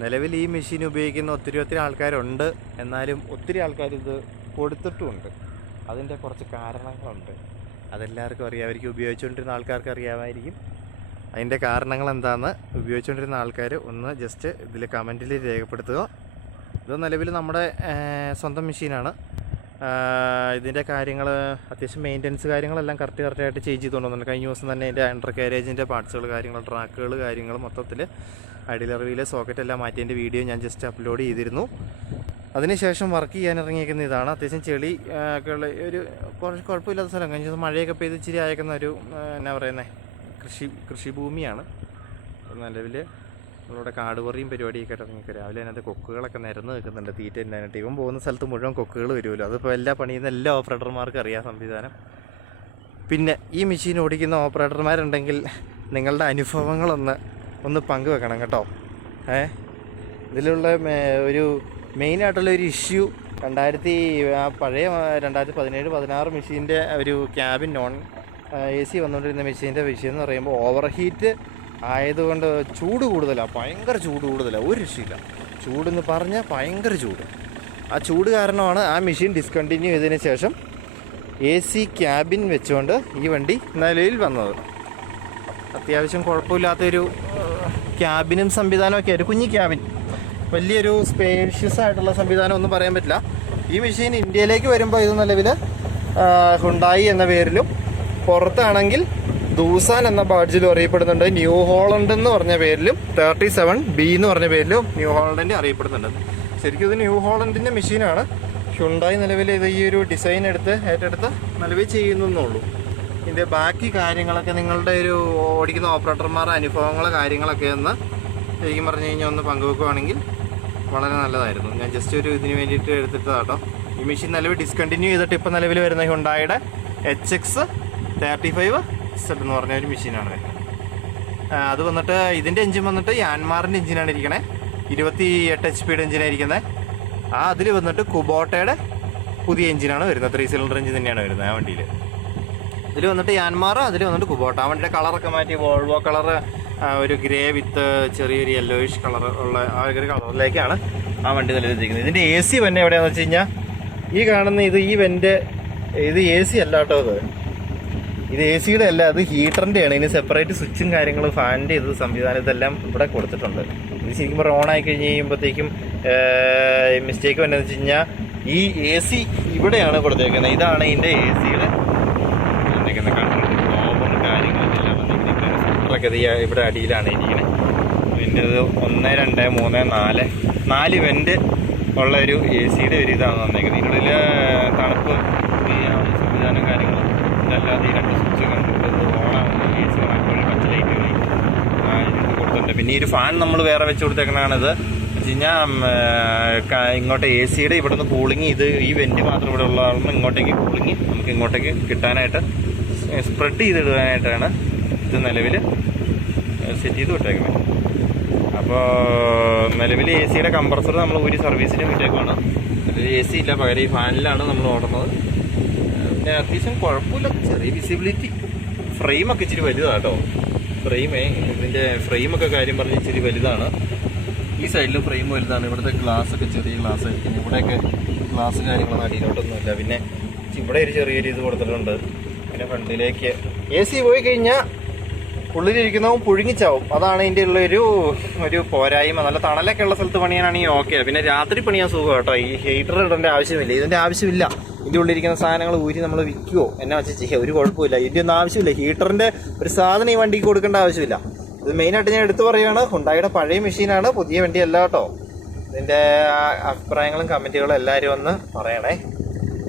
നിലവിൽ ഈ മെഷീൻ ഉപയോഗിക്കുന്ന ഒത്തിരി ആൾക്കാരുണ്ട്. എന്നാലും ഒത്തിരി ആൾക്കാർ ഇത് കൊടുത്തിട്ടുമുണ്ട്. അതിൻ്റെ കുറച്ച് കാരണങ്ങളുണ്ട്. അതെല്ലാവർക്കും അറിയാമായിരിക്കും, ഉപയോഗിച്ചുകൊണ്ടിരുന്ന ആൾക്കാർക്ക് അറിയാമായിരിക്കും. അതിൻ്റെ കാരണങ്ങൾ എന്താണെന്ന് ഉപയോഗിച്ചുകൊണ്ടിരുന്ന ആൾക്കാർ ഒന്ന് ജസ്റ്റ് ഇതിൽ കമൻറ്റിൽ രേഖപ്പെടുത്തുക. ഇത് നിലവിൽ നമ്മുടെ സ്വന്തം മെഷീനാണ്. ഇതിൻ്റെ കാര്യങ്ങൾ അത്യാവശ്യം മെയിൻ്റനൻസ് കാര്യങ്ങളെല്ലാം കറക്റ്റായിട്ട് ചേഞ്ച് ചെയ്തുകൊണ്ടുവന്നുണ്ട്. കഴിഞ്ഞ ദിവസം തന്നെ അതിൻ്റെ അണ്ടർ കാരേജിൻ്റെ പാർട്സുകൾ ട്രാക്കുകൾ കാര്യങ്ങൾ മൊത്തത്തിൽ അടിലറിവിലെ സോക്കറ്റ് എല്ലാം മാറ്റിയതിൻ്റെ വീഡിയോ ഞാൻ ജസ്റ്റ് അപ്ലോഡ് ചെയ്തിരുന്നു. അതിനുശേഷം വർക്ക് ചെയ്യാൻ ഇറങ്ങിയിരിക്കുന്ന ഇതാണ്. അത്യാവശ്യം ചെളി ഒക്കെ ഉള്ള ഒരു കുറച്ച് കുഴപ്പമില്ലാത്ത സ്ഥലം. കഴിഞ്ഞ ദിവസം മഴയൊക്കെ പെയ്ത് ഇച്ചിരി അയക്കുന്ന ഒരു എന്നാ പറയുന്നത് കൃഷിഭൂമിയാണ്. നിലവിൽ നമ്മളിവിടെ കാടുപറിയും പരിപാടിയൊക്കെ ഇറങ്ങിക്കുക. രാവിലെ അതിനകത്ത് കൊക്കുകളൊക്കെ നിരന്ന് നിൽക്കുന്നുണ്ട് തീറ്റ ഉണ്ടായിട്ട്. ഇവൻ പോകുന്ന സ്ഥലത്ത് മുഴുവൻ കൊക്കുകൾ വരുമല്ലോ. അതിപ്പോൾ എല്ലാ പണിയുന്ന എല്ലാ ഓപ്പറേറ്റർമാർക്കും അറിയാം സംവിധാനം. പിന്നെ ഈ മെഷീൻ ഓടിക്കുന്ന ഓപ്പറേറ്റർമാരുണ്ടെങ്കിൽ നിങ്ങളുടെ അനുഭവങ്ങളൊന്ന് പങ്കുവെക്കണം കേട്ടോ. ഇതിലുള്ള ഒരു മെയിനായിട്ടുള്ള ഒരു ഇഷ്യൂ പഴയ 2017-16 മെഷീൻ്റെ ഒരു ക്യാബിൻ നോൺ AC വന്നുകൊണ്ടിരുന്ന മെഷീൻ്റെ വിഷയം എന്ന് പറയുമ്പോൾ ഓവർ ഹീറ്റ് ആയതുകൊണ്ട് ചൂട് കൂടുതലാണ്, ഭയങ്കര ചൂട് കൂടുതലാണ്. ഒരു രക്ഷയില്ല, ചൂടെന്ന് പറഞ്ഞാൽ ഭയങ്കര ചൂട്. ആ ചൂട് കാരണമാണ് ആ മെഷീൻ ഡിസ്കണ്ടിന്യൂ ചെയ്തതിന് ശേഷം AC ക്യാബിൻ വെച്ചുകൊണ്ട് ഈ വണ്ടി നിലവിൽ വന്നത്. അത്യാവശ്യം കുഴപ്പമില്ലാത്തൊരു ക്യാബിനും സംവിധാനമൊക്കെ ഒരു കുഞ്ഞി ക്യാബിൻ, വലിയൊരു സ്പേഷ്യസ് ആയിട്ടുള്ള സംവിധാനം ഒന്നും പറയാൻ പറ്റില്ല. ഈ മെഷീൻ ഇന്ത്യയിലേക്ക് വരുമ്പോൾ ഇത് നിലവിൽ ഹുണ്ടായി എന്ന പേരിലും പുറത്താണെങ്കിൽ ദൂസാൻ എന്ന ബാഡ്ജിലും അറിയപ്പെടുന്നുണ്ട്. ന്യൂ ഹോളണ്ട് എന്ന് പറഞ്ഞ പേരിലും 37B എന്ന് പറഞ്ഞ പേരിലും ന്യൂ ഹോളണ്ടിൻ്റെ അറിയപ്പെടുന്നുണ്ട്. ശരിക്കും ഇത് ന്യൂ ഹോളണ്ടിൻ്റെ മെഷീനാണ്. ഹുണ്ടായി നിലവിൽ ഇത് ഈ ഒരു ഡിസൈൻ ഏറ്റെടുത്ത് നിലവിൽ ചെയ്യുന്നുള്ളൂ. ഇതിൻ്റെ ബാക്കി കാര്യങ്ങളൊക്കെ നിങ്ങളുടെ ഒരു ഓടിക്കുന്ന ഓപ്പറേറ്റർമാരുടെ അനുഭവങ്ങളോ കാര്യങ്ങളൊക്കെ ഒന്ന് ശരിക്കും പറഞ്ഞു കഴിഞ്ഞാൽ ഒന്ന് പങ്കുവെക്കുകയാണെങ്കിൽ വളരെ നല്ലതായിരുന്നു. ഞാൻ ജസ്റ്റ് ഒരു ഇതിന് വേണ്ടിയിട്ട് എടുത്തിട്ടതാട്ടോ. ഈ മെഷീൻ നിലവിൽ ഡിസ്കണ്ടിന്യൂ ചെയ്തിട്ട് ഇപ്പോൾ നിലവിൽ വരുന്ന ഹുണ്ടായുടെ HX35Z എന്ന് പറഞ്ഞ ഒരു മെഷീനാണ് വരുന്നത്. അത് വന്നിട്ട് ഇതിൻ്റെ എഞ്ചിൻ വന്നിട്ട് യാൻമാറിൻ്റെ എഞ്ചിനാണ് ഇരിക്കണേ. 28 HP എഞ്ചിനായിരിക്കുന്നത്. അതിൽ വന്നിട്ട് കുബോട്ടയുടെ പുതിയ എഞ്ചിനാണ് വരുന്നത്. 3 സിലിണ്ടർ എഞ്ചിൻ തന്നെയാണ് വരുന്നത് ആ വണ്ടിയിൽ. ഇതിൽ വന്നിട്ട് യാൻമാർ, അതിൽ വന്നിട്ട് കുബോട്ട. ആ വണ്ടിയുടെ കളറൊക്കെ മാറ്റി വോൾവോ കളറ് ഒരു ഗ്രേ വിത്ത് ചെറിയൊരു യെല്ലോയിഷ് കളർ ഉള്ള ആ ഒരു കളറിലേക്കാണ് ആ വണ്ടി നിലനിൽക്കുന്നത്. ഇതിൻ്റെ AC വന്നെ എവിടെയാണെന്ന് വെച്ച് കഴിഞ്ഞാൽ ഈ കാണുന്ന ഇത് ഇത് AC അല്ല കേട്ടോ. ഇത് AC-യുടെ അല്ല, അത് ഹീറ്ററിൻ്റെയാണ്. ഇതിന് സെപ്പറേറ്റ് സ്വിച്ചും കാര്യങ്ങളും ഫാനിൻ്റെ ഇത് സംവിധാനം ഇതെല്ലാം ഇവിടെ കൊടുത്തിട്ടുണ്ട്. ഇത് ശരിക്കും പറഞ്ഞാൽ ഓൺ ആയി കഴിഞ്ഞ് കഴിയുമ്പോഴത്തേക്കും മിസ്റ്റേക്ക് വന്നതെന്ന് വെച്ച് കഴിഞ്ഞാൽ ഈ AC ഇവിടെയാണ് കൊടുത്തേക്കുന്നത്. ഇതാണ് ഇതിൻ്റെ AC-യുടെ ഓവർ കാര്യങ്ങളെല്ലാം ഫിൽറ്ററൊക്കെ ഇവിടെ അടിയിലാണ് ഇരിക്കുന്നത്. പിന്നെ ഇത് 1 2 3 4 വെൻ്റ് ഉള്ള ഒരു AC-യുടെ ഒരു ഇതാണ് വന്നേക്കുന്നത്. ഇതിനുള്ളിൽ തണുപ്പ് സംവിധാനം കാര്യങ്ങളും ഇതല്ലാതെ ഈ 2 സ്വിച്ച് കണ്ടിട്ട് ഓണാവുന്ന AC ഓണാക്കുമ്പോൾ പച്ച ലൈറ്റ് കളി കൊടുത്തിട്ടുണ്ട്. പിന്നെ ഈ ഒരു ഫാൻ നമ്മൾ വേറെ വെച്ച് കൊടുത്തേക്കുന്നതാണിത് വെച്ച് കഴിഞ്ഞാൽ ഇങ്ങോട്ട് AC-യുടെ ഇവിടുന്ന് കൂളിങ് ഈ വെൻ്റ് മാത്രം ഇവിടെ ഉള്ളതാണ്. ഇങ്ങോട്ടേക്ക് കൂളിങ് നമുക്ക് ഇങ്ങോട്ടേക്ക് കിട്ടാനായിട്ട് സ്പ്രെഡ് ചെയ്തിടാനായിട്ടാണ് ഇത് നിലവിൽ സെറ്റ് ചെയ്ത് വിട്ടേക്കുന്നത്. അപ്പോൾ നിലവിൽ AC-യുടെ കംപ്രസർ നമ്മൾ ഒരു സർവീസിന് വിട്ടേക്കുവാണ്. AC ഇല്ല, പകരം ഈ ഫാനിലാണ് നമ്മൾ ഓടുന്നത്. പിന്നെ അത്യാവശ്യം കുഴപ്പമില്ല, ചെറിയ വിസിബിലിറ്റി. ഫ്രെയിമൊക്കെ ഇച്ചിരി വലുതാണ് കേട്ടോ. ഇതിൻ്റെ ഫ്രെയിമൊക്കെ കാര്യം പറഞ്ഞ് ഇച്ചിരി വലുതാണ്. ഈ സൈഡിൽ ഫ്രെയിം വലുതാണ്. ഇവിടുത്തെ ഗ്ലാസ്സൊക്കെ ചെറിയ ഗ്ലാസ് ആയിരിക്കും. ഇവിടെയൊക്കെ ഗ്ലാസ് കാര്യങ്ങളൊന്നും അടിയിലോട്ടൊന്നുമില്ല. പിന്നെ ഇവിടെ ഒരു ചെറിയൊരു ഇത് കൊടുത്തിട്ടുണ്ട്. പിന്നെ ഫ്രണ്ടിലേക്ക് AC പോയി കഴിഞ്ഞാൽ ഉള്ളിലിരിക്കുന്നതും പുഴുങ്ങിച്ചാവും. അതാണ് ഇതിൻ്റെ ഒരു പോരായ്മ. നല്ല തണലൊക്കെ ഉള്ള സ്ഥലത്ത് പണിയാനാണെങ്കിൽ ഓക്കെ. പിന്നെ രാത്രി പണിയാൻ സുഖം കേട്ടോ. ഈ ഹീറ്റർ ഇടേണ്ട ആവശ്യമില്ല, ഇതിൻ്റെ ആവശ്യമില്ല. ഇതിൻ്റെ ഉള്ളിലിരിക്കുന്ന സാധനങ്ങൾ ഊരി നമ്മൾ വിൽക്കുവോ എന്നാ വെച്ച് ചെയ്യാം, ഒരു കുഴപ്പമില്ല. ഇതിൻ്റെ ഒന്നും ആവശ്യമില്ല. ഹീറ്ററിൻ്റെ ഒരു സാധനം ഈ വണ്ടിക്ക് കൊടുക്കേണ്ട ആവശ്യമില്ല. ഇത് മെയിനായിട്ട് ഞാൻ എടുത്തു പറയുകയാണ്, ഹുണ്ടായുടെ പഴയ മെഷീനാണ്, പുതിയ വണ്ടിയല്ല കേട്ടോ. ഇതിൻ്റെ അഭിപ്രായങ്ങളും കമൻറ്റുകളും എല്ലാവരും ഒന്ന് പറയണേ.